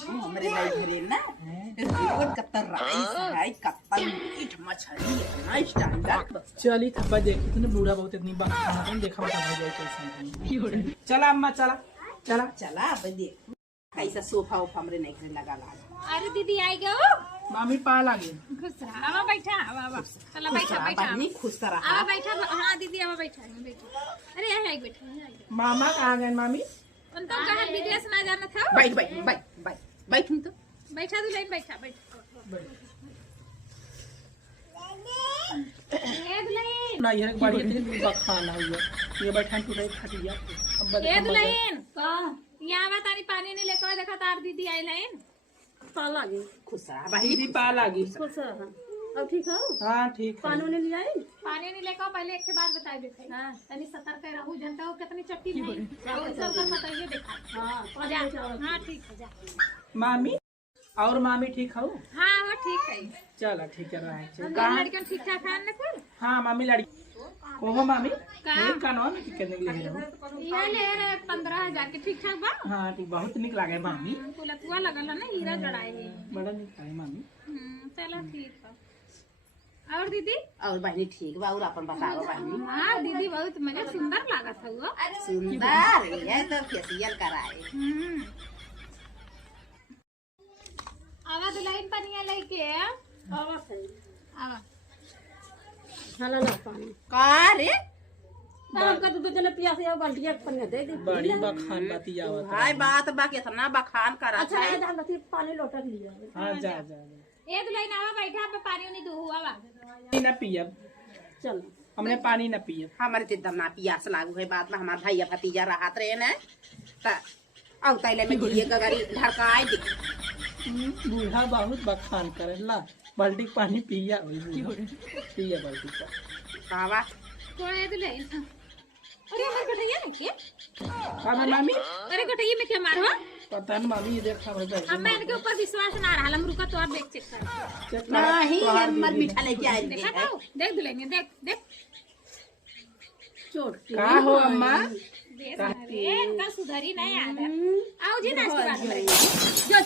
हमरे लाई घरे ना रोड कत्तर राइस है कत्तर मीठ मछली इतना स्टैंडर्ड। चली थप्पा देख इतने बूढ़ा बहुत इतनी बात खाना देखा बता भाई कैसे चला अम्मा चला चला चला अब देख कैसा सोफा उफा हमरे नहीं घरे लगा ला। अरे दीदी आई गयो मामी पा लागे खुश रहा आवा बैठा आवा चला बैठा बैठा नहीं खुश तरह आवा बैठा हां दीदी आवा बैठा अरे आई बैठा मामा कहाँ गए मामी उन तो कहां विदेश ना जाना था। बैठ बैठ बैठ बैठ बैठ तो बैठा तू लाइन बैठा बैठ ए दुल्हन ना ये बड़ी इतनी खाना हुआ ये बैठा टूटे खटिया ए दुल्हन का यहां आवा तारी पानी नहीं लेकर देखा तार दीदी आई लाइन पा लागे खुश रहा दीदी पा लागी खुश रहा। अब ठीक हो हाँ ठीक है पानी उन्हें ले आई पानी नहीं लेकर पहले एक के बाद बता देते हां तनी सतर्क रहू जनता को कितनी चट्टी नहीं सब कर बताइए देखा हाँ जा हां ठीक है जा मामी और मामी ठीक हो हां वो ठीक है चला ठीक है रहा कहां लड़कन ठीक ठाक है ना फिर हाँ मामी लड़की ओहो मामी का ये कानून की करने के लिए हो ये ले 15,000 के ठीक ठाक बा हाँ ठीक बहुत निक लागे मामी पुलतुआ लगल है ना हीरा जड़ाए है बड़ा निक लागे मामी चलो ठीक है। और दीदी और बहनी ठीक बा और अपन बताओ बहनी। हाँ दीदी बहुत मजा सुंदर लागत है वो सुंदर ये तो फेशियल कराए। आवा दुल्हन पनिया लेके आवा सही आवा हाला ला पानी का रे दाम का तो चले पिया से बाल्टिया पन्ने दे दे बड़ी बखान बाती आवत हाय बात बा कितना बखान करा अच्छा है दाम का पानी लोटक लिया हाँ जा जा ए दुल्हन आवा बैठा पे पानी नहीं दू आवा ना पियब चल हमने पानी न पियब हमारे ते दम ना पियास लागू है बात में हमार भैया भतीजा रहत रहे ना त औ तैले में ये गगरी ढरकाए दे बूढ़ा बहुत बखान करे ला बाल्टी पानी पिया पिया बाल्टी का कावा कोई है दुल्हन अरे हमारे गठैया है क्या हाँ मामी अरे गठैया में क्या मारो पता नहीं मामी ये देखा भाई अब मैं इनके ऊपर विश्वास ना रहा हम रुका तो और देख चेक कर नहीं हमर मीठा लेके आई देखा तो देख दुल्हन देख देख चोट का हो अम्मा देख अरे इनका सुधरी नहीं आदत आओ जी नाश्ता जो